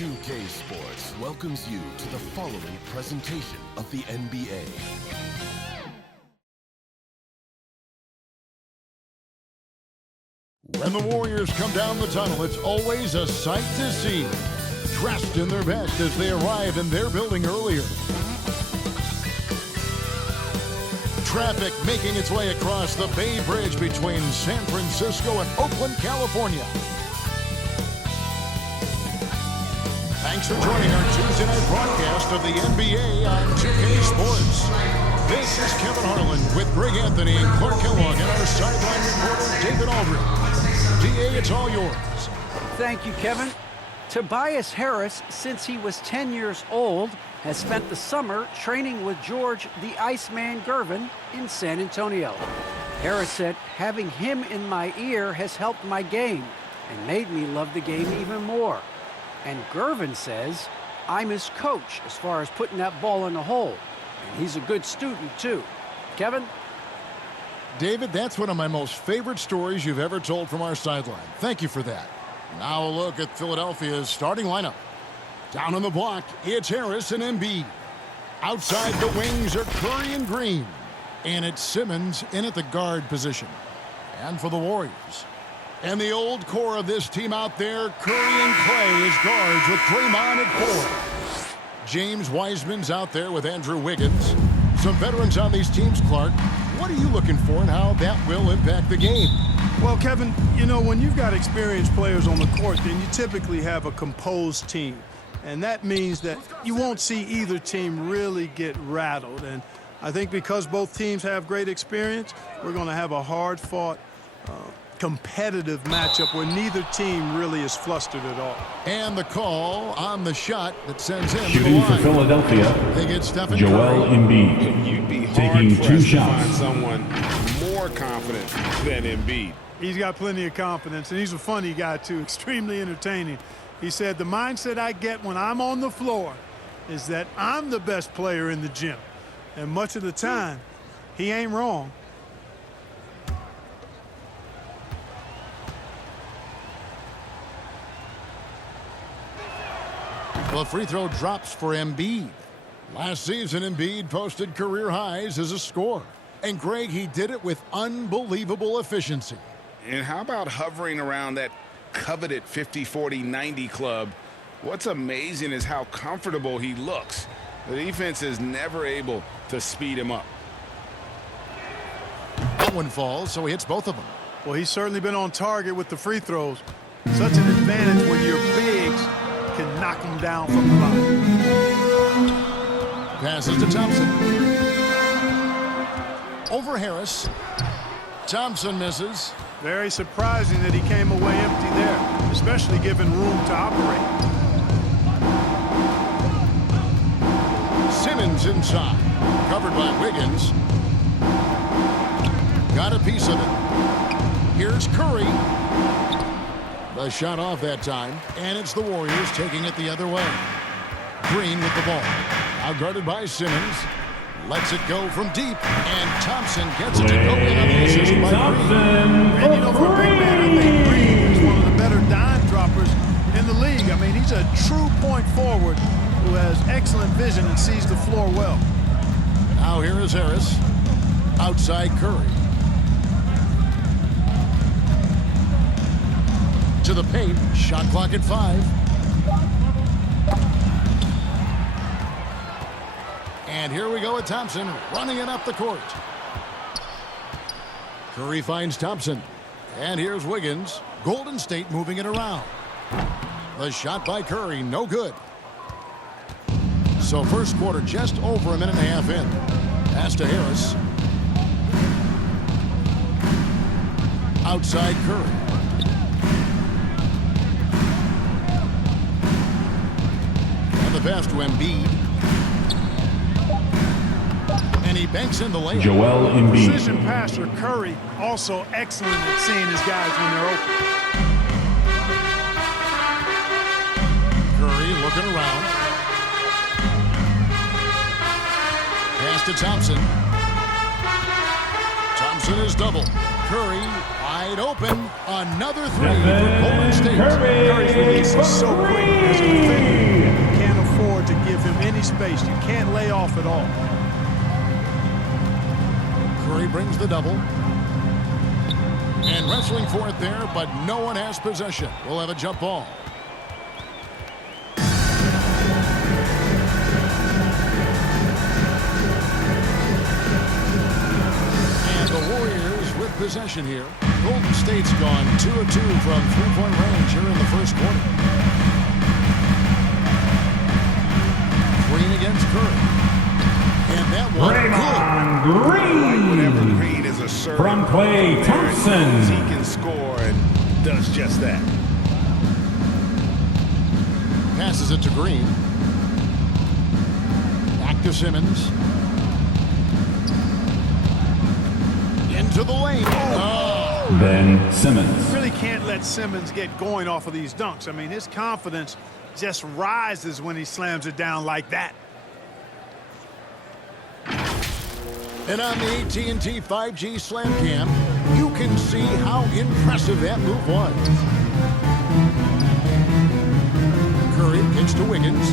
2K Sports welcomes you to the following presentation of the NBA. When the Warriors come down the tunnel, it's always a sight to see. Dressed in their best as they arrive in their building earlier. Traffic making its way across the Bay Bridge between San Francisco and Oakland, California. Thanks for joining our Tuesday night broadcast of the NBA on 2K Sports. This is Kevin Harlan with Greg Anthony and Clark Kellogg and our sideline reporter David Aldridge. DA, it's all yours. Thank you, Kevin. Tobias Harris, since he was 10 years old, has spent the summer training with George the Iceman Gervin in San Antonio. Harris said, having him in my ear has helped my game and made me love the game even more. And Gervin says, I'm his coach as far as putting that ball in the hole. And he's a good student, too. Kevin? David, that's one of my most favorite stories you've ever told from our sideline. Thank you for that. Now a look at Philadelphia's starting lineup. Down on the block, it's Harris and Embiid. Outside the wings are Curry and Green. And it's Simmons in at the guard position. And for the Warriors. And the old core of this team out there, Curry and Clay as guards with Draymond at 4. James Wiseman's out there with Andrew Wiggins. Some veterans on these teams, Clark. What are you looking for and how that will impact the game? Well, Kevin, you know, when you've got experienced players on the court, then you typically have a composed team. And that means that you won't see either team really get rattled. And I think because both teams have great experience, we're going to have a hard-fought, competitive matchup where neither team really is flustered at all. And the call on the shot that sends him shooting to the line. for Philadelphia, They get Stephen Joel Curry. Embiid, You'd be hard taking pressed 2 to shots. find someone more confident than Embiid. He's got plenty of confidence, and he's a funny guy, too, extremely entertaining. He said, the mindset I get when I'm on the floor is that I'm the best player in the gym. And much of the time, he ain't wrong. The free throw drops for Embiid. Last season, Embiid posted career highs as a scorer. And Greg, he did it with unbelievable efficiency. And how about hovering around that coveted 50-40-90 club? What's amazing is how comfortable he looks. The defense is never able to speed him up. That one falls, so he hits both of them. Well, he's certainly been on target with the free throws. Such an advantage when your bigs can knock them down from the line. Passes to Thompson. Over Harris. Thompson misses. Very surprising that he came away empty there, especially given room to operate. Simmons inside. Covered by Wiggins. Got a piece of it. Here's Curry. The shot off that time, and it's the Warriors taking it the other way. Green with the ball. Now guarded by Simmons. Lets it go from deep, and Thompson gets it to go in on the assist by Green. And you know, for a big man, I think Green is one of the better dime droppers in the league. I mean, he's a true point forward who has excellent vision and sees the floor well. Now here is Harris. Outside Curry. To the paint. Shot clock at 5. And here we go with Thompson running it up the court. Curry finds Thompson. And here's Wiggins. Golden State moving it around. The shot by Curry, no good. So first quarter just over a minute and a half in. Pass to Harris. Outside Curry. And the pass to Embiid. And he banks in the layup. Joel Embiid. Precision passer Curry also excellent at seeing his guys when they're open. Curry looking around. Pass to Thompson. Thompson is double. Curry, wide open. Another three for Golden State. Curry's release is so quick. As a defender, you can't afford to give him any space. You can't lay off at all. Curry brings the double. And wrestling for it there, but no one has possession. We'll have a jump ball. And the Warriors with possession here. Golden State's gone 2 of 2 from three-point range here in the first quarter. Green against Curry. And that one Draymond Green. Whenever Green is assertive From Klay Thompson. he can score and does just that. passes it to Green. Back to Simmons. Into the lane. Oh. Ben Simmons. Really can't let Simmons get going off of these dunks. I mean, his confidence just rises when he slams it down like that. And on the AT&T 5G Slam Cam, you can see how impressive that move was. Curry kicks to Wiggins.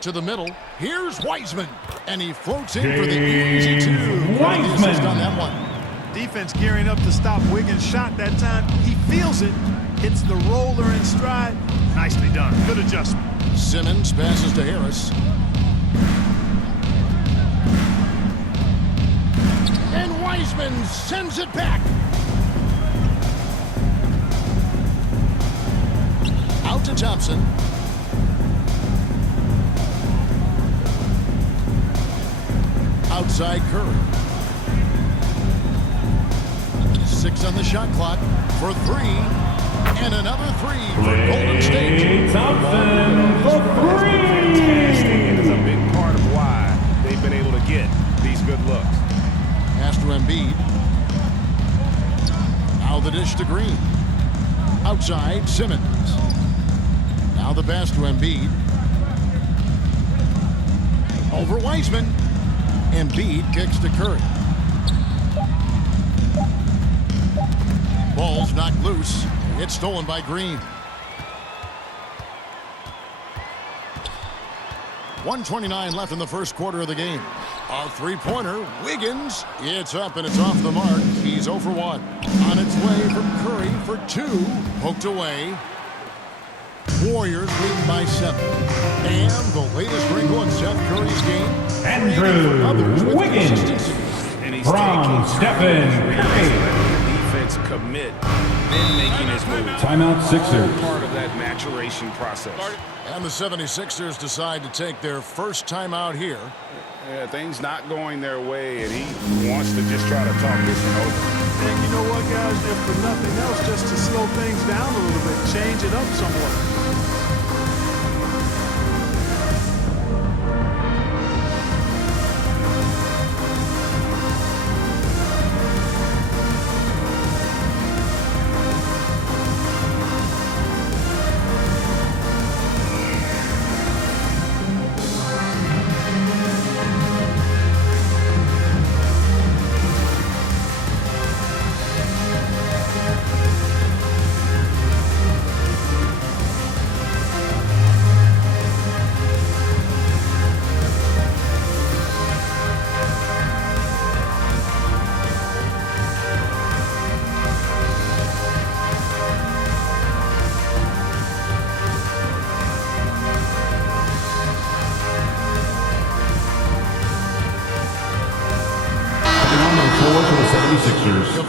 To the middle. Here's Wiseman. And he floats in for the easy two. Wiseman. On that one. Defense gearing up to stop Wiggins' shot that time. He feels it. Hits the roller in stride. Nicely done. Good adjustment. Simmons passes to Harris. And Wiseman sends it back. Out to Thompson. Outside Curry. 6 on the shot clock for 3. And another 3 for Golden State. Klay Thompson for Fantastic. It is a three. big part of why they've been able to get these good looks. Pass to Embiid. Now the dish to Green. Outside Simmons. Now the pass to Embiid. Over Wiseman. Embiid kicks to Curry. Ball's knocked loose. It's stolen by Green. 1:29 left in the first quarter of the game. A three-pointer, Wiggins. It's up and it's off the mark. He's 0 for 1. On its way from Curry for 2. Poked away. Warriors leading by 7. And the latest wrinkle in Seth Curry's game. Andrew Wiggins And he's from Stephen Curry. defense commit, then making his move. Timeout Sixers. Part of that maturation process. And the 76ers decide to take their first time out here. Yeah, things not going their way, and he wants to just try to talk this one over. And you know what, guys? If for nothing else, just to slow things down a little bit, change it up somewhat.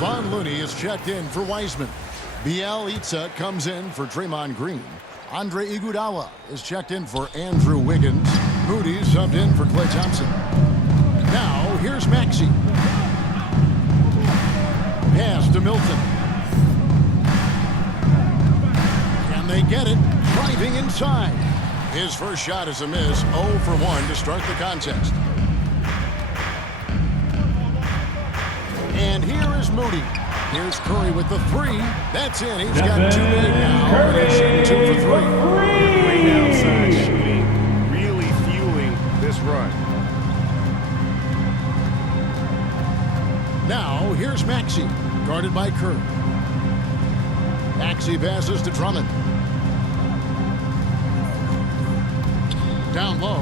Kevon Looney is checked in for Wiseman. Bielitsa comes in for Draymond Green. Andre Iguodala is checked in for Andrew Wiggins. Moody subbed in for Klay Thompson. Now here's Maxey. Pass to Milton. Can they get it? Driving inside. His first shot is a miss. 0 for 1 to start the contest. And here is Moody. Here's Curry with the 3. That's in. He's got 2 made now. And he's shooting 2 for 3. Way outside shooting, really fueling this run. Now, here's Maxey, guarded by Curry. Maxey passes to Drummond. Down low.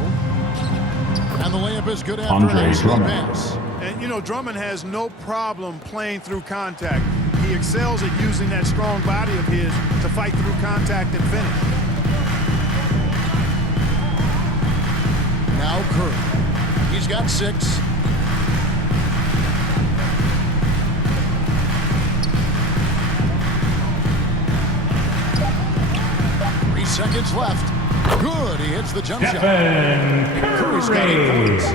And the layup is good after an excellent pass. And, you know, Drummond has no problem playing through contact. He excels at using that strong body of his to fight through contact and finish. Now Curry. He's got 6. 3 seconds left. Good. He hits the jump shot. Curry's got 8 points.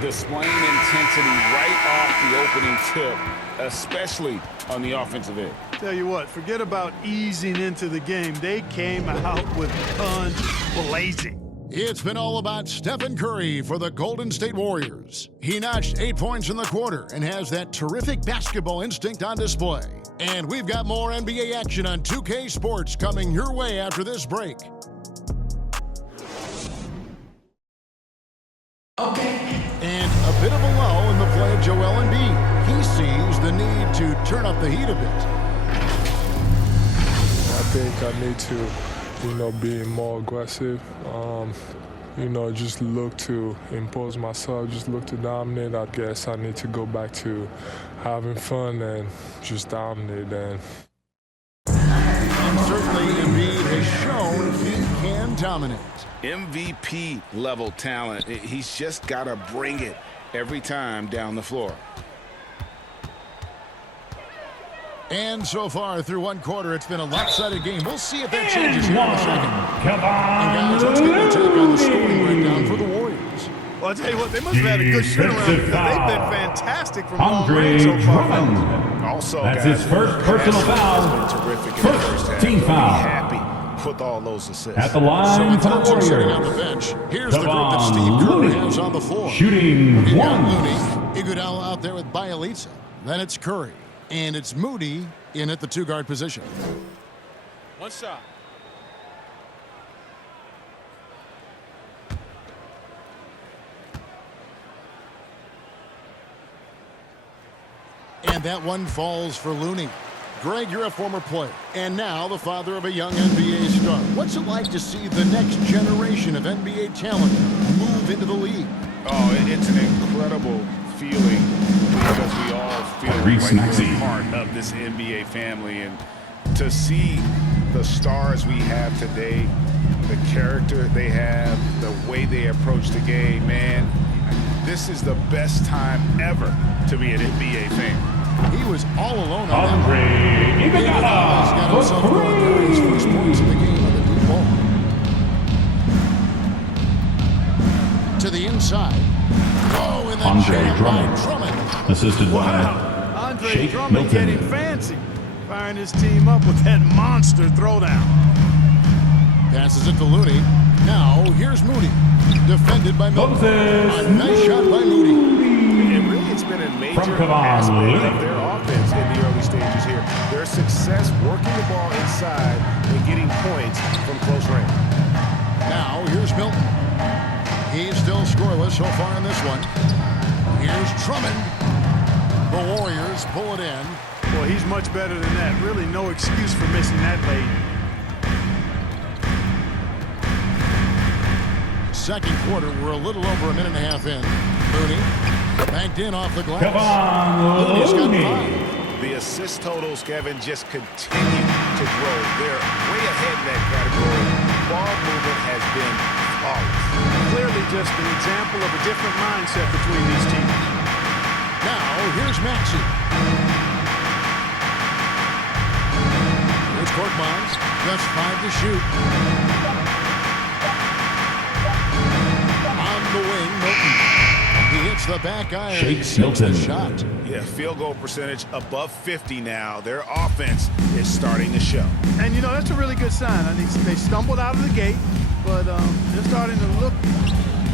Displaying intensity right off the opening tip, especially on the offensive end. Tell you what, forget about easing into the game. They came out with guns blazing. It's been all about Stephen Curry for the Golden State Warriors. He notched 8 points in the quarter and has that terrific basketball instinct on display. And we've got more NBA action on 2K Sports coming your way after this break. Okay. And a bit of a lull in the play of Joel Embiid. He sees the need to turn up the heat a bit. I think I need to, be more aggressive. Just look to impose myself, just look to dominate. I guess I need to go back to having fun and just dominate. And certainly Embiid has shown he can dominate. MVP level talent. He's just got to bring it every time down the floor. And so far through one quarter, it's been a lopsided game. We'll see if that changes here in a second. And guys, let's get your take on the scoring breakdown for the Warriors. Well, I'll tell you what, they must have had a good shoot around because they've been fantastic from long range so far. Also, that's guys, his first personal foul. Has been terrific in the first half. Team foul. Happy with all those assists. At the line for the Without sitting on the Warriors. bench, here's the group that Steve Kerr has on the floor. Shooting We got 1. Looney, Iguodala out there with Bielitsa. Then it's Curry. And it's Moody in at the 2-guard position. One shot. And that one falls for Looney. Greg, you're a former player, and now the father of a young NBA star. What's it like to see the next generation of NBA talent move into the league? Oh, it's an incredible feeling because we all feel like we're part of this NBA family. And to see the stars we have today, the character they have, the way they approach the game, man, this is the best time ever to be an NBA fan. He was all alone on Andre that. He's got himself going there his first points in the game on the deep ball. To the inside. Oh, and then Andre Drummond. Assisted by Andre Shake Drummond Milton. getting fancy, firing his team up with that monster throwdown. Passes it to Looney. Now, here's Moody. Defended by Milton. Moses. A nice shot by Moody. And really, it's been a major From Kevon aspect Looney. of their offense in the early stages here. Their success working the ball inside and getting points from close range. Now, here's Milton. He's still scoreless so far in this one. Here's Drummond. The Warriors pull it in. Well, he's much better than that. Really no excuse for missing that late. Second quarter, we're a little over a minute and a half in. Looney banked in off the glass. Looney's got 5. The assist totals, Kevin, just continue to grow. They're way ahead in that category. Ball movement has been flawless. Clearly just an example of a different mindset between these teams. Now, here's Maxey. Here's Korkmaz. Just 5 to shoot. On the wing, Milton. He hits the back iron. Shakes Sinks the Milton. shot. Yeah, field goal percentage above 50 now. Their offense is starting to show. And, you know, that's a really good sign. I mean, they stumbled out of the gate, but they're starting to look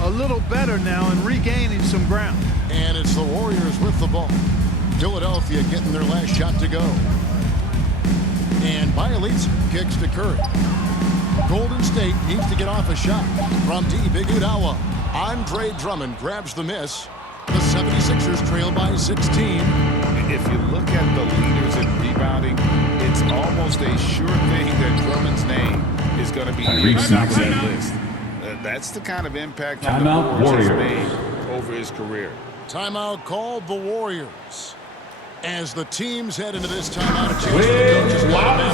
a little better now and regaining some ground. And it's the Warriors with the ball. Philadelphia getting their last shot to go. And Bielitsa kicks to Curry. Golden State needs to get off a shot from deep. Iguodala. Andre Drummond grabs the miss. The 76ers trail by 16. If you look at the leaders in rebounding, it's almost a sure thing that Drummond's name is going to be near the top of that list. That's the kind of impact that the Warriors has made over his career. Timeout called the Warriors. As the teams head into this timeout, a chance for the coaches to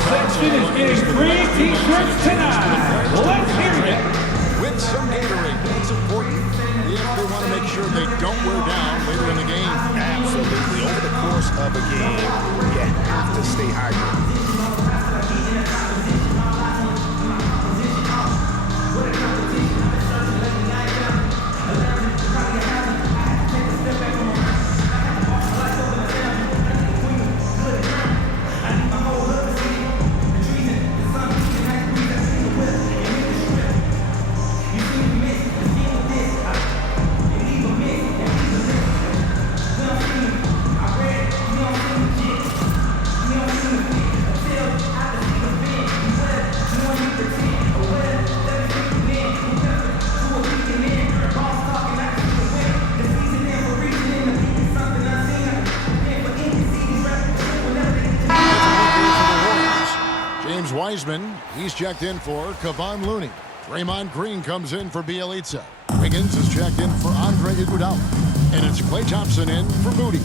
Section is getting free t-shirts tonight. Let's hear it. with some Gatorade. That's important if they want to make sure they don't wear down later in the game. Absolutely. Over the course of a game, you have to stay hydrated. Wiseman, he's checked in for Kevon Looney. Draymond Green comes in for Bielitsa. Wiggins is checked in for Andre Iguodala. And it's Klay Thompson in for Moody.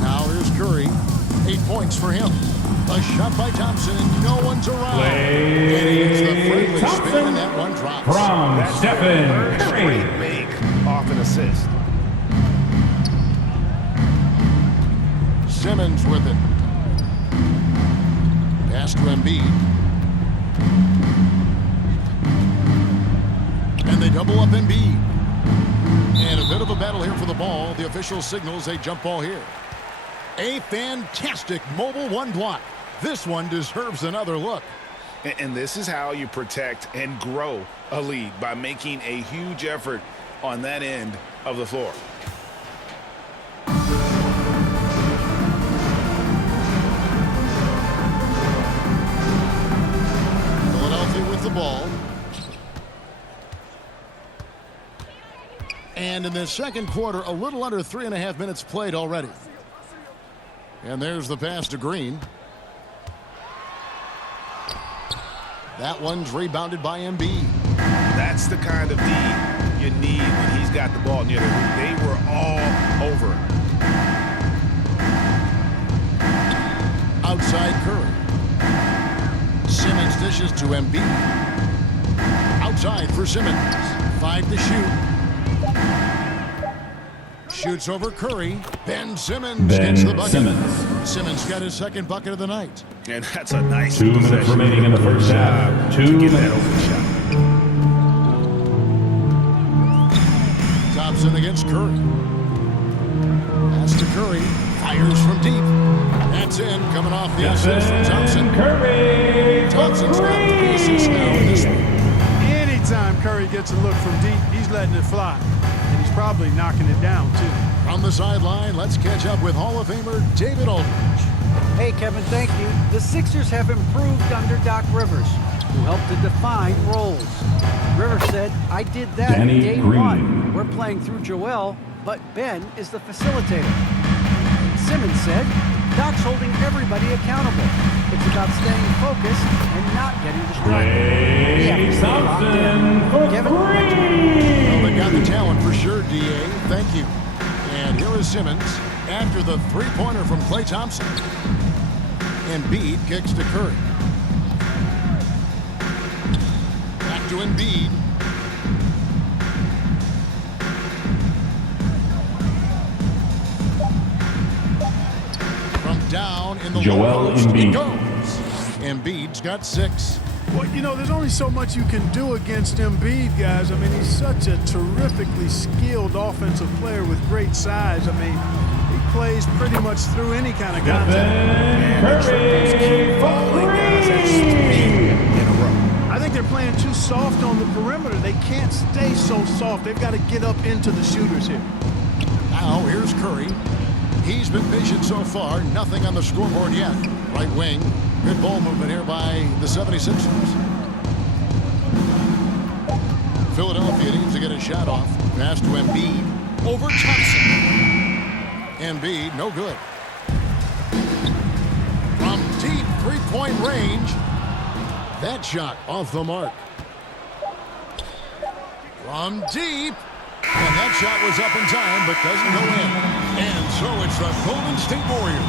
Now here's Curry. 8 points for him. A shot by Thompson and no one's around. And he gets the friendly spin and that one drops. From Stephen Curry. Great make off an assist. Simmons with it. Pass to Embiid. And they double up Embiid. And a bit of a battle here for the ball. The official signals a jump ball here. A fantastic mobile one block. This one deserves another look. And this is how you protect and grow a lead, by making a huge effort on that end of the floor. The ball. And in the second quarter, a little under 3.5 minutes played already. And there's the pass to Green. That one's rebounded by Embiid. That's the kind of D you need when he's got the ball near the rim. They were all over him. Outside Curry. Simmons dishes to Embiid. Outside for Simmons. 5 to shoot. Shoots over Curry. Ben Simmons gets the bucket. Simmons got his second bucket of the night. And that's a nice 2 minutes remaining in the first half. 2 minutes. That open shot. Thompson against Curry. Pass to Curry. Fires from deep. That's in. Coming off the assist from Thompson. Curry. Thompson's got the assist now in this one. Anytime Curry gets a look from deep, he's letting it fly. And he's probably knocking it down, too. From the sideline, let's catch up with Hall of Famer David Aldridge. Hey, Kevin, thank you. The Sixers have improved under Doc Rivers, who helped to define roles. Rivers said, I did that day one. We're playing through Joel, but Ben is the facilitator. Simmons said, Doc's holding everybody accountable. It's about staying focused and not getting distracted. Thompson for Kevin, Well, they got the talent for sure, D.A. Thank you. And here is Simmons after the three-pointer from Klay Thompson. Embiid kicks to Curry. Back to Embiid. From down in the Joel Embiid. Embiid. It goes. Embiid's got 6. Well, you know, there's only so much you can do against Embiid, guys. I mean, he's such a terrifically skilled offensive player with great size. I mean, he plays pretty much through any kind of contact. And the triples keep falling, guys. That's 3 in a row. I think they're playing too soft on the perimeter. They can't stay so soft. They've got to get up into the shooters here. Now, here's Curry. He's been patient so far. Nothing on the scoreboard yet. Right wing. Good ball movement here by the 76ers. Philadelphia needs to get a shot off. Pass to Embiid. Over Thompson. Embiid, no good. three-point range. That shot off the mark. From deep. And that shot was up in time, but doesn't go in. And so it's the Golden State Warriors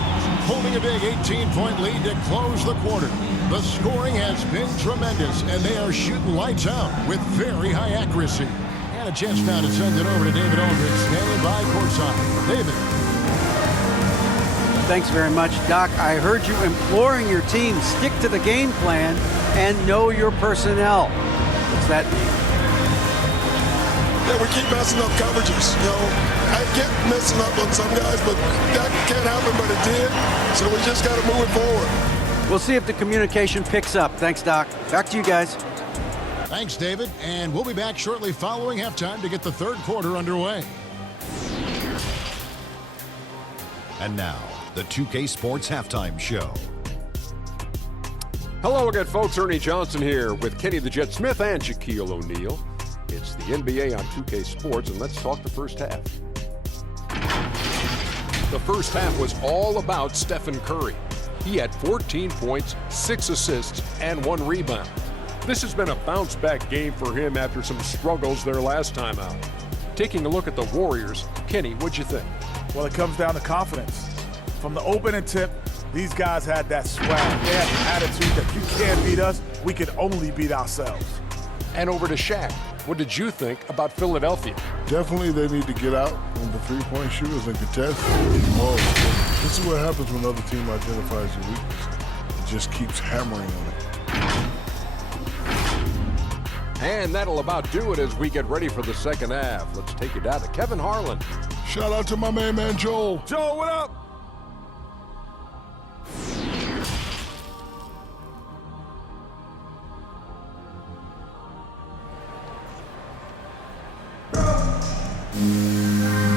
holding a big 18-point lead to close the quarter. The scoring has been tremendous, and they are shooting lights out with very high accuracy. And a chance now to send it over to David Aldridge, standing by courtside. David. Thanks very much, Doc. I heard you imploring your team stick to the game plan and know your personnel. What's that mean? Yeah, we keep messing up coverages. You know, I get messing up on some guys, but that can't happen, but it did. So we just got to move it forward. We'll see if the communication picks up. Thanks, Doc. Back to you guys. Thanks, David. And we'll be back shortly following halftime to get the third quarter underway. And now, the 2K Sports Halftime Show. Hello again, folks. Ernie Johnson here with Kenny the Jet Smith and Shaquille O'Neal. It's the NBA on 2K Sports, and let's talk the first half. The first half was all about Stephen Curry. He had 14 points, 6 assists, and 1 rebound. This has been a bounce-back game for him after some struggles their last time out. Taking a look at the Warriors, Kenny, what'd you think? Well, it comes down to confidence. From the opening tip, these guys had that swag. They had the attitude that you can't beat us, we can only beat ourselves. And over to Shaq. What did you think about Philadelphia? Definitely they need to get out on the three-point shooters and contest. Oh, this is what happens when another team identifies your weakness. It just keeps hammering on it. And that'll about do it as we get ready for the second half. Let's take you down to Kevin Harlan. Shout out to my main man, Joel. Joel, what up?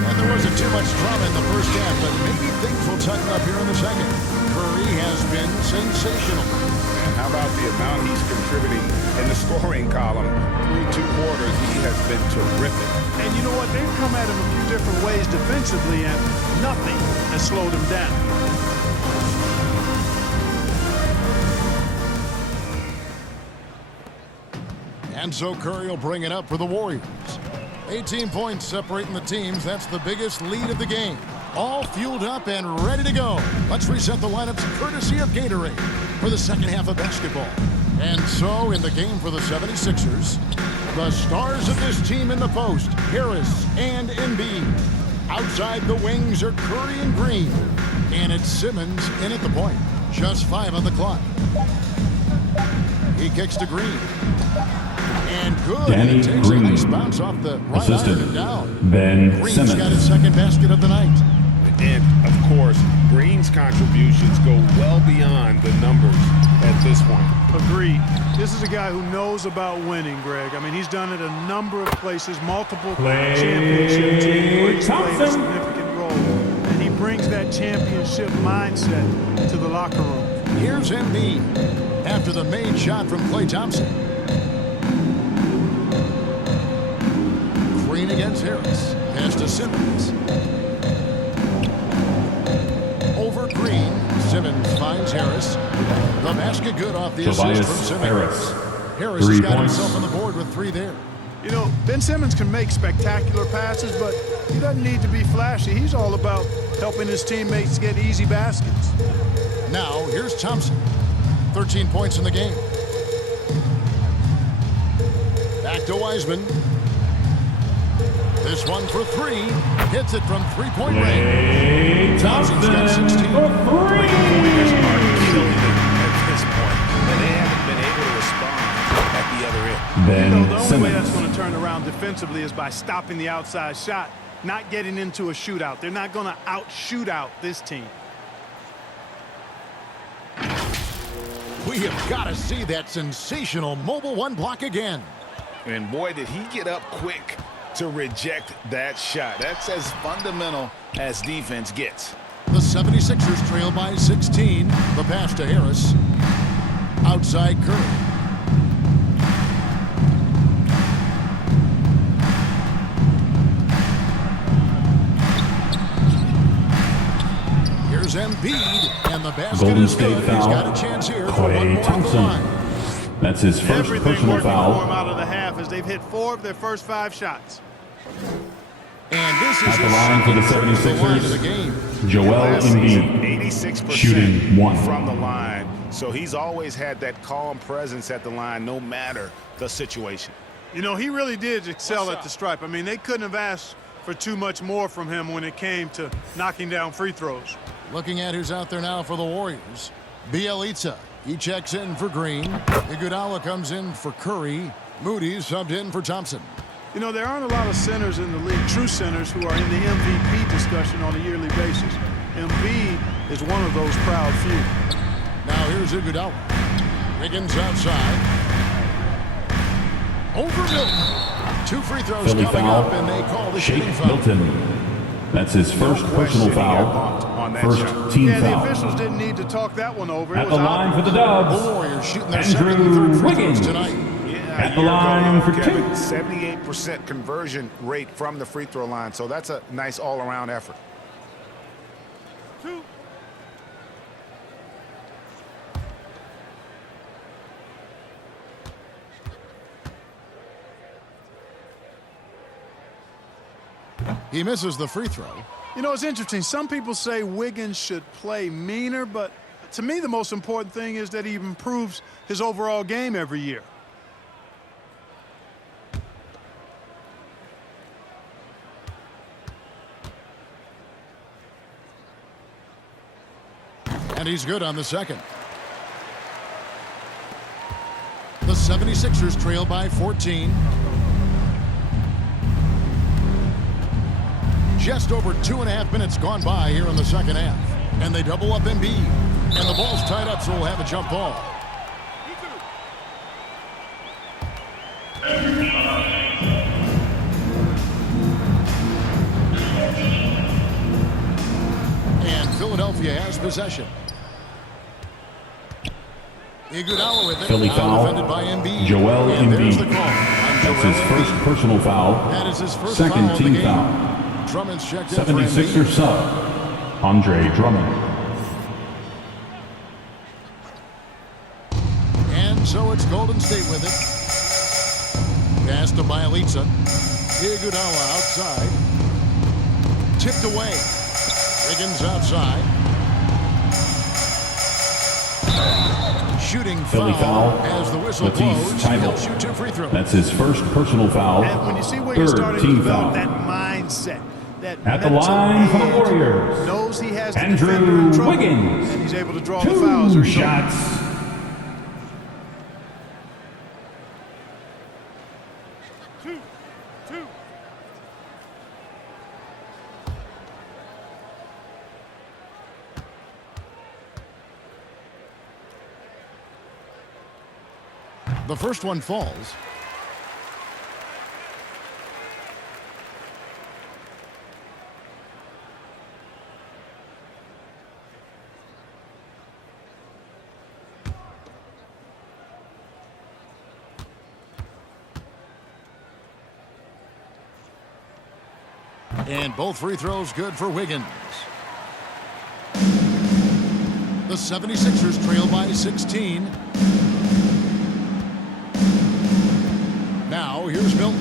And there wasn't too much drama in the first half, but maybe things will tighten up here in the second. Curry has been sensational. And how about the amount he's contributing in the scoring column? Through 2 quarters, he has been terrific. And you know what? They've come at him a few different ways defensively, and nothing has slowed him down. And so Curry will bring it up for the Warriors. 18 points separating the teams. That's the biggest lead of the game. All fueled up and ready to go. Let's reset the lineups courtesy of Gatorade for the second half of basketball. And so in the game for the 76ers, the stars of this team in the post, Harris and Embiid. Outside the wings are Curry and Green. And it's Simmons in at the point. Just 5 on the clock. He kicks to Green. And good. Danny And it takes Green. a nice bounce off the right Assistant, iron and down. Ben Green's Simmons. got his second basket of the night. And, of course, Green's contributions go well beyond the numbers at this point. Agreed. This is a guy who knows about winning, Greg. I mean, he's done it a number of places, multiple championship teams where he's played a significant role. And he brings that championship mindset to the locker room. Here's Embiid after the made shot from Klay Thompson. Green against Harris. Pass to Simmons. Over Green. Simmons finds Harris. The basket good off the assist from Simmons. Harris has got himself on the board with 3 there. You know, Ben Simmons can make spectacular passes, but he doesn't need to be flashy. He's all about helping his teammates get easy baskets. Now, here's Thompson. 13 points in the game. Back to Wiseman. This one for 3. Hits it from 3-point range. Thompson's got 16. At this point, and they haven't been able to respond at the other end. Ben You know, the only way Simmons. that's going to turn around defensively is by stopping the outside shot, not getting into a shootout. They're not going to out-shoot out this team. We have got to see that sensational mobile 1 block again. And boy, did he get up quick to reject that shot. That's as fundamental as defense gets. The 76ers trail by 16. The pass to Harris. Outside Curry. Here's Embiid, and the basket Golden is State good. foul. He's got a chance here for one Klay more at the Thompson. line. That's his first Everything personal working for him foul. out of the half as they've hit 4 of their first 5 shots. And this is At the his line for the second trip to the line of the 76ers, game. Joel Last season, Embiid, 86% shooting 1. from the line. So he's always had that calm presence at the line no matter the situation. You know, he really did excel at the stripe. I mean, they couldn't have asked for too much more from him when it came to knocking down free throws. Looking at who's out there now for the Warriors. Bjelica, he checks in for Green. Iguodala comes in for Curry. Moody subbed in for Thompson. You know, there aren't a lot of centers in the league, true centers, who are in the MVP discussion on a yearly basis. Embiid is one of those proud few. Now here's Iguodala. Wiggins outside. Over Milton. 2 free throws Philly coming foul. up, and they call the Shake shooting foul. Milton. That's his first personal foul. First team Yeah, the foul. officials didn't need to talk that one over. It At was the line for obvious. the Dubs, The Warriors shooting their second and Andrew third free throws Wiggins. tonight. At the line for 2. 78% conversion rate from the free throw line. So that's a nice all-around effort. 2. He misses the free throw. You know, it's interesting. Some people say Wiggins should play meaner, but to me the most important thing is that he improves his overall game every year. And he's good on the second. The 76ers trail by 14. Just over 2.5 minutes gone by here in the second half. And they double up Embiid. And the ball's tied up, so we'll have a jump ball. And Philadelphia has possession. Iguodala with it. Philly Now foul. defended by Embiid. Joel And there's the Embiid. call. That's his first personal foul. That is his first Second foul of the team game. foul. Drummond's checked in for 76er Embiid. sub, Andre Drummond. And so it's Golden State with it. Pass to Bjelica. Iguodala outside. Tipped away. Wiggins outside. Shooting Philly foul. as the whistle Matisse blows. He'll Thybulle. shoot 2 free throws. That's his first personal foul. And when you see Wiggins Third starting to team develop foul. that mindset, that At the mental line for the edge, Warriors, knows he has the Andrew defender in trouble, Wiggins. and he's able to draw the fouls. 2 There you go. shots. The first one falls. And both free throws good for Wiggins. The 76ers trail by 16. Now, here's Milton.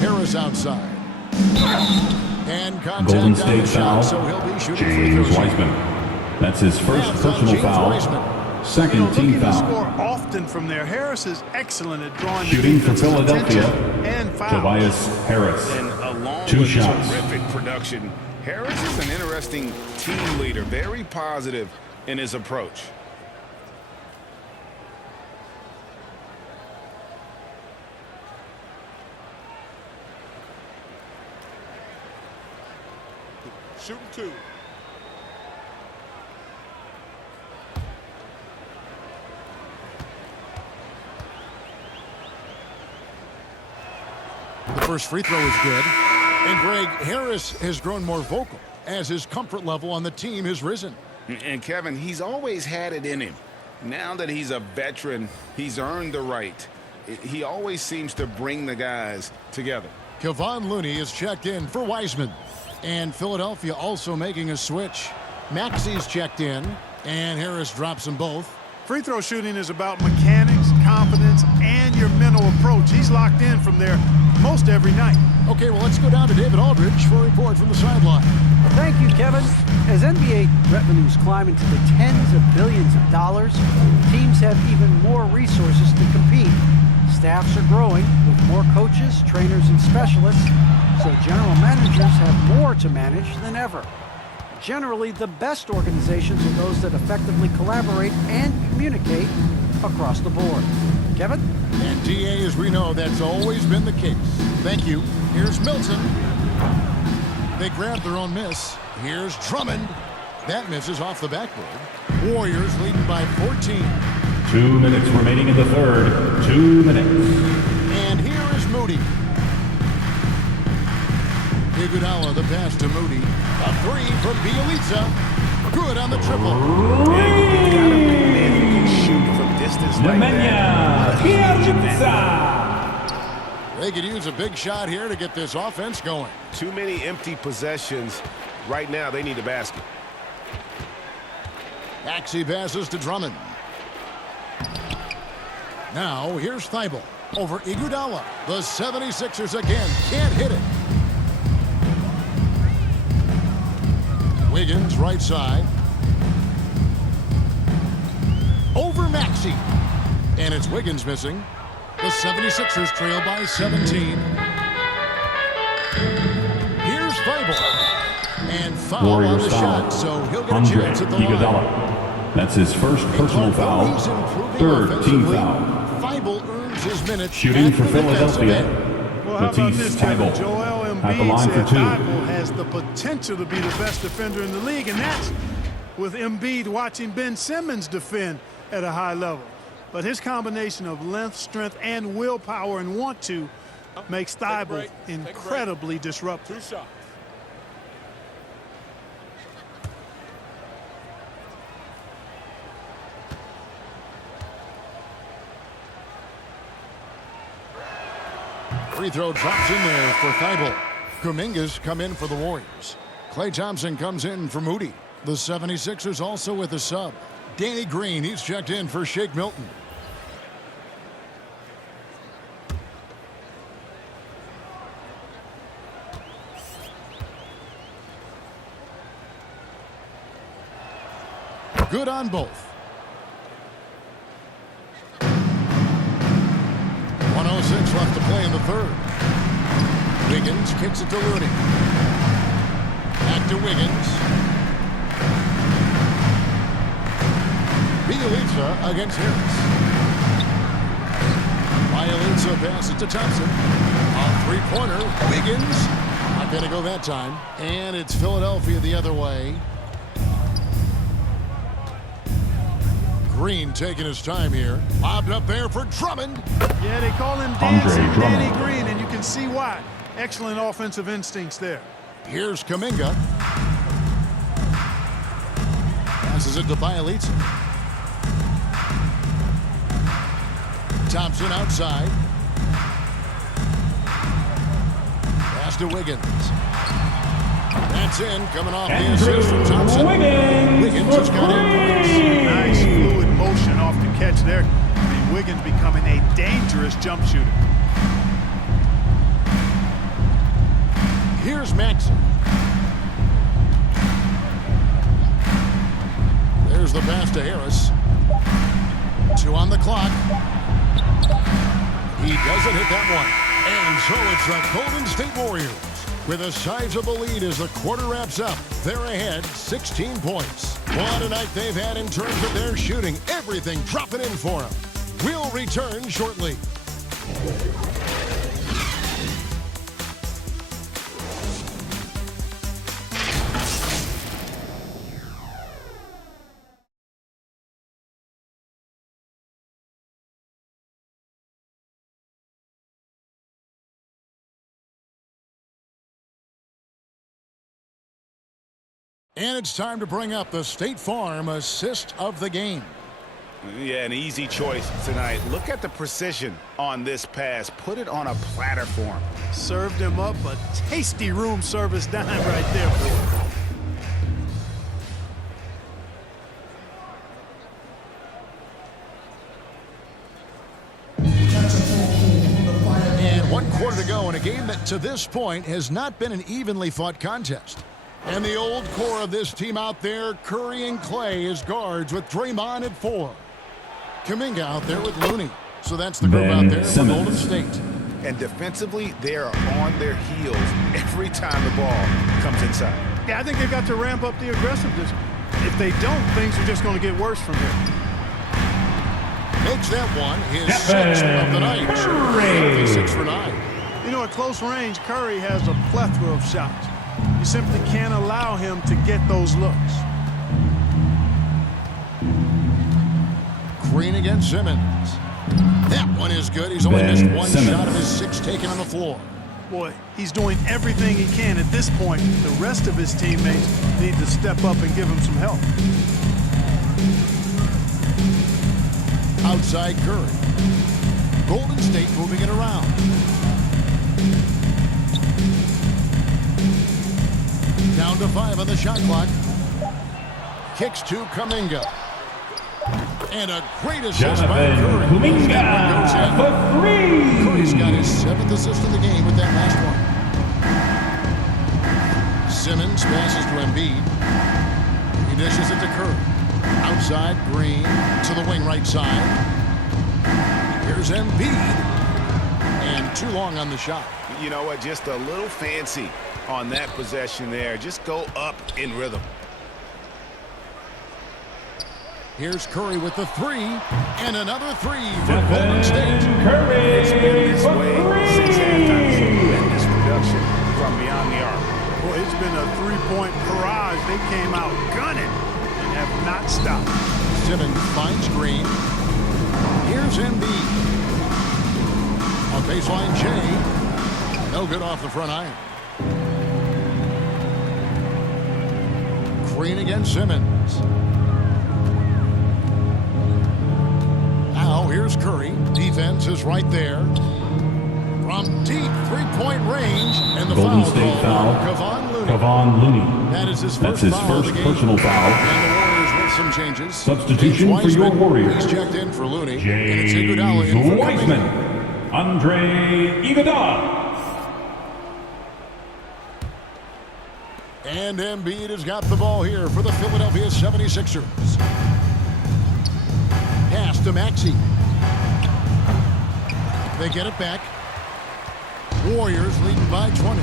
Harris outside. And contact Golden on the State foul. shot, so he'll be shooting free James throws. Wiseman. That's his first That's on personal James foul. Wiseman. Second You know, team looking to foul. score often from there. Harris is excellent at drawing Shooting the for defense's Philadelphia, attention and fouls. Tobias Harris. And along 2 with shots. terrific production, Harris is an interesting team leader, very positive in his approach. Shooting 2. The first free throw is good. And Greg, Harris has grown more vocal as his comfort level on the team has risen. And Kevin, he's always had it in him. Now that he's a veteran, he's earned the right. He always seems to bring the guys together. Kevon Looney is checked in for Wiseman. And Philadelphia also making a switch. Maxey's checked in, and Harris drops them both. Free throw shooting is about mechanics, confidence, and your mental approach. He's locked in from there most every night. Okay, well, let's go down to David Aldridge for a report from the sideline. Thank you, Kevin. As NBA revenues climb into the tens of billions of dollars, teams have even more resources to compete. Staffs are growing with more coaches, trainers, and specialists, so general managers have more to manage than ever. Generally, the best organizations are those that effectively collaborate and communicate across the board. Kevin? And DA, as we know, that's always been the case. Thank you. Here's Milton. They grabbed their own miss. Here's Drummond. That misses off the backboard. Warriors leading by 14. 2 minutes remaining in the third. 2 minutes. And here is Moody. Iguodala, the pass to Moody. A three from Bielitsa. Good on the triple. Shoot from distance like that. They could use a big shot here to get this offense going. Too many empty possessions. Right now, they need a basket. Maxey passes to Drummond. Now, here's Thibault over Iguodala. The 76ers again can't hit it. Wiggins, right side. Over Maxey. And it's Wiggins missing. The 76ers trail by 17. Here's Thibault. And foul Warriors on the foul. shot, so he'll get a Andre chance at the line. Iguodala. That's his first personal foul. Third team foul. Thibault earns his minutes. Shooting for Philadelphia. Well, how about this, Kevin? Joel at the line Embiid for said two. Thibault has the potential to be the best defender in the league, and that's with Embiid watching Ben Simmons defend at a high level. But his combination of length, strength, and willpower and want to makes Thibault incredibly disruptive. 2 shots. Free throw drops in there for Thibault. Kuminga's come in for the Warriors. Klay Thompson comes in for Moody. The 76ers also with a sub. Danny Green, he's checked in for Shake Milton. Good on both. 1:06 left to play in the third. Wiggins kicks it to Looney. Back to Wiggins. Bielitsa against Harris. Bielitsa passes to Thompson. A three-pointer. Wiggins. Not going to go that time. And it's Philadelphia the other way. Green taking his time here. Lobbed up there for Drummond. Yeah, they call him Dancing Danny Green, and you can see why. Excellent offensive instincts there. Here's Kuminga. Passes it to Bielitsa. Thompson outside. Pass to Wiggins. That's in, coming off the assist from Thompson. Wiggins has got it. Nice fluid motion off the catch there. I mean, Wiggins becoming a dangerous jump shooter. Here's Maxey. There's the pass to Harris. 2 on the clock. He doesn't hit that one. And so it's the Golden State Warriors with a sizable lead as the quarter wraps up. They're ahead 16 points. What a night they've had in terms of their shooting. Everything dropping in for them. We'll return shortly. And it's time to bring up the State Farm assist of the game. Yeah, an easy choice tonight. Look at the precision on this pass. Put it on a platter for him. Served him up a tasty room service dime right there for him. And 1 quarter to go in a game that to this point has not been an evenly fought contest. And the old core of this team out there, Curry and Clay as guards with Draymond at 4. Kuminga out there with Looney. So that's the group out there for Golden State. And defensively, they are on their heels every time the ball comes inside. Yeah, I think they've got to ramp up the aggressiveness. If they don't, things are just going to get worse from here. Makes that one his 6th of the night. Curry. 6 for 9. You know, at close range, Curry has a plethora of shots. You simply can't allow him to get those looks. Green against Simmons. That one is good. He's only missed 1 shot of his 6 taken on the floor. Boy, he's doing everything he can at this point. The rest of his teammates need to step up and give him some help. Outside Curry. Golden State moving it around. Down to 5 on the shot clock. Kicks to Kuminga. And a great assist by Curry. Kuminga for 3. Curry's got his 7th assist of the game with that last one. Simmons passes to Embiid. He dishes it to Curry. Outside, Green to the wing right side. Here's Embiid. And too long on the shot. You know what? Just a little fancy on that possession there. Just go up in rhythm. Here's Curry with the 3, and another 3 for Golden State. Curry It's been this way since halftime. Tremendous production from beyond the arc. Boy, it's been a 3-point barrage. They came out gunning and have not stopped. Simmons finds Green. Here's Embiid. On baseline, Jay. No good off the front iron. Green against Simmons. Now here's Curry. Defense is right there. From deep 3-point range, and the Golden foul State call. foul. Kevon Looney. That is his That's first his foul of first the game. personal foul. And the Warriors with some changes. Substitution for your Warriors. He's checked in for Looney. And it's James Iguodala in for Wiseman. Kuminga. Andre Iguodala. And Embiid has got the ball here for the Philadelphia 76ers. Pass to Maxey. They get it back. Warriors leading by 20.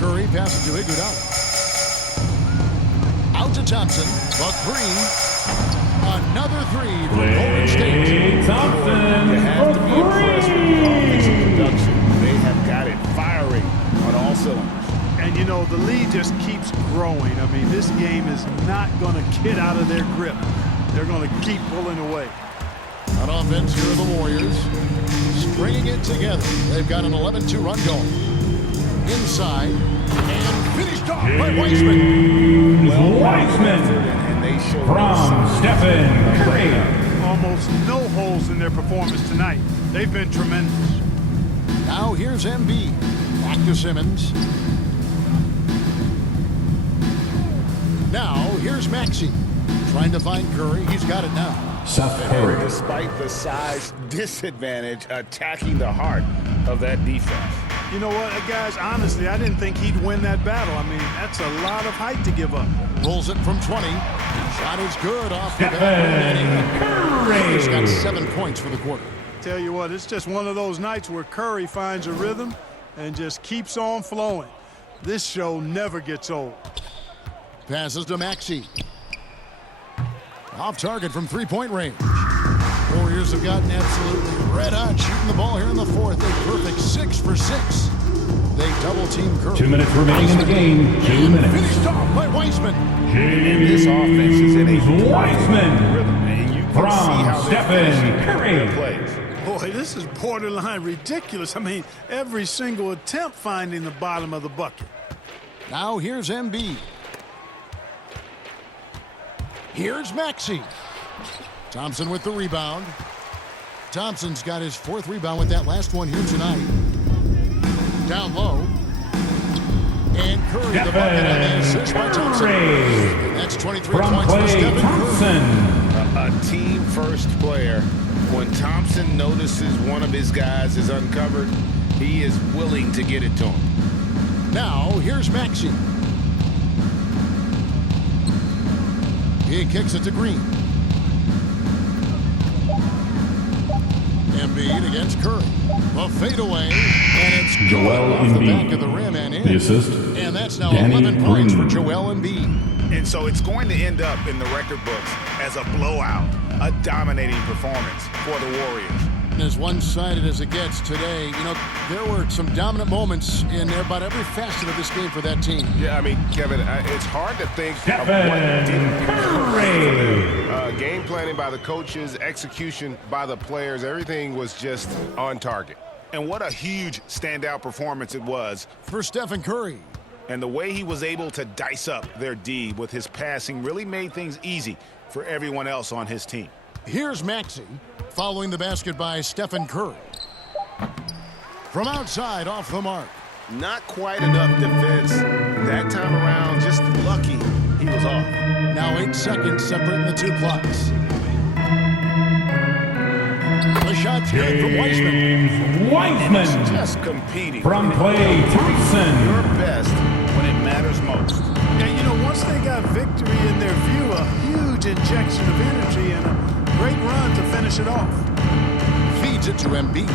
Curry passes to Iguodala. Out to Thompson. The 3. Another 3 for Golden State. You have to be impressed with the offensive production. They have got it firing on all cylinders. And, you know, the lead just keeps growing. I mean, this game is not going to get out of their grip. They're going to keep pulling away. On offense, here are the Warriors. Stringing it together. They've got an 11-2 run going. Inside. And finished off by Wiseman. Wiseman from Stephen Curry. Almost no holes in their performance tonight. They've been tremendous. Now here's Embiid. Back to Simmons. Now here's Maxey. Trying to find Curry. He's got it now. Seth Curry. Despite the size disadvantage, attacking the heart of that defense. You know what, guys, honestly, I didn't think he'd win that battle. I mean, that's a lot of height to give up. Rolls it from 20. Shot is good off the bat. He's got 7 points for the quarter. Tell you what, it's just one of those nights where Curry finds a rhythm and just keeps on flowing. This show never gets old. Passes to Maxey. Off target from 3-point range. Warriors have gotten absolutely red hot shooting the ball here in the 4th. A perfect 6 for 6. They double team Curry. 2 minutes remaining in the game. 2 minutes. Finished off by Wiseman. And this offense is in a Wiseman rhythm. And you can from see how Stephen Curry. Plays. Boy, this is borderline ridiculous. I mean, every single attempt finding the bottom of the bucket. Now here's Embiid. Here's Maxey. Thompson with the rebound. Thompson's got his 4th rebound with that last one here tonight. Down low. And Curry, the bucket on the assist by Thompson. And that's 23 points for Stephen Curry. A team-first player. When Thompson notices one of his guys is uncovered, he is willing to get it to him. Now, here's Maxey. He kicks it to Green. Embiid against Curry. A fadeaway, and it's Joel off the Embiid. back of the rim and in. The assist, And that's now Danny 11 points Green. for Joel Embiid. And so it's going to end up in the record books as a blowout, a dominating performance for the Warriors. As one-sided as it gets today, you know, there were some dominant moments in about every facet of this game for that team. Yeah, I mean, Kevin, it's hard to think of Stephen what didn't Curry. game planning by the coaches, execution by the players, everything was just on target. And what a huge standout performance it was for Stephen Curry. And the way he was able to dice up their D with his passing really made things easy for everyone else on his team. Here's Maxey following the basket by Stephen Curry. From outside, off the mark. Not quite enough defense. That time around, just lucky he was off. Now 8 seconds separating the 2 clocks. The shot's good from Weissman. James Wiseman. Just competing. From Klay Thompson. Your best when it matters most. And, you know, once they got victory in their view, a huge injection of energy and a great run to finish it off. Feeds it to Embiid.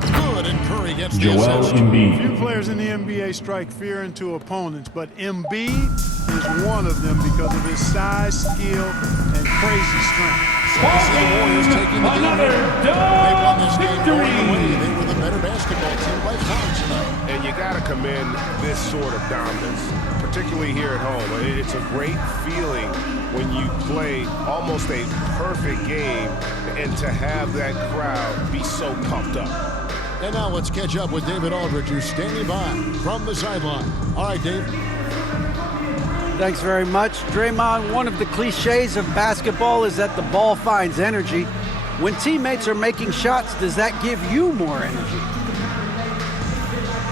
Good, and Curry gets the Joel assist. Embiid. Few players in the NBA strike fear into opponents, but Embiid is one of them because of his size, skill, and crazy strength. So this is the Warriors taking the game. They won this game going away. They were the better basketball team by far tonight. And you got to commend this sort of dominance, particularly here at home. It's a great feeling when you play almost a perfect game and to have that crowd be so pumped up. And now let's catch up with David Aldridge, who's standing by from the sideline. All right, Dave. Thanks very much. Draymond, one of the cliches of basketball is that the ball finds energy. When teammates are making shots, does that give you more energy?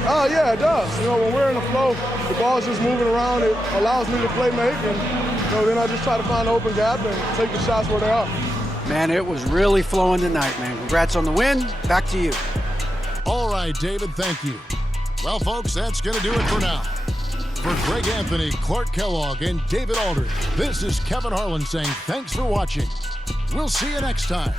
Oh, yeah, it does. You know, when we're in the flow, the ball's just moving around. It allows me to play make, and you know, then I just try to find an open gap and take the shots where they are. Man, it was really flowing tonight, man. Congrats on the win. Back to you. All right, David, thank you. Well, folks, that's going to do it for now. For Greg Anthony, Clark Kellogg, and David Aldridge, this is Kevin Harlan saying thanks for watching. We'll see you next time.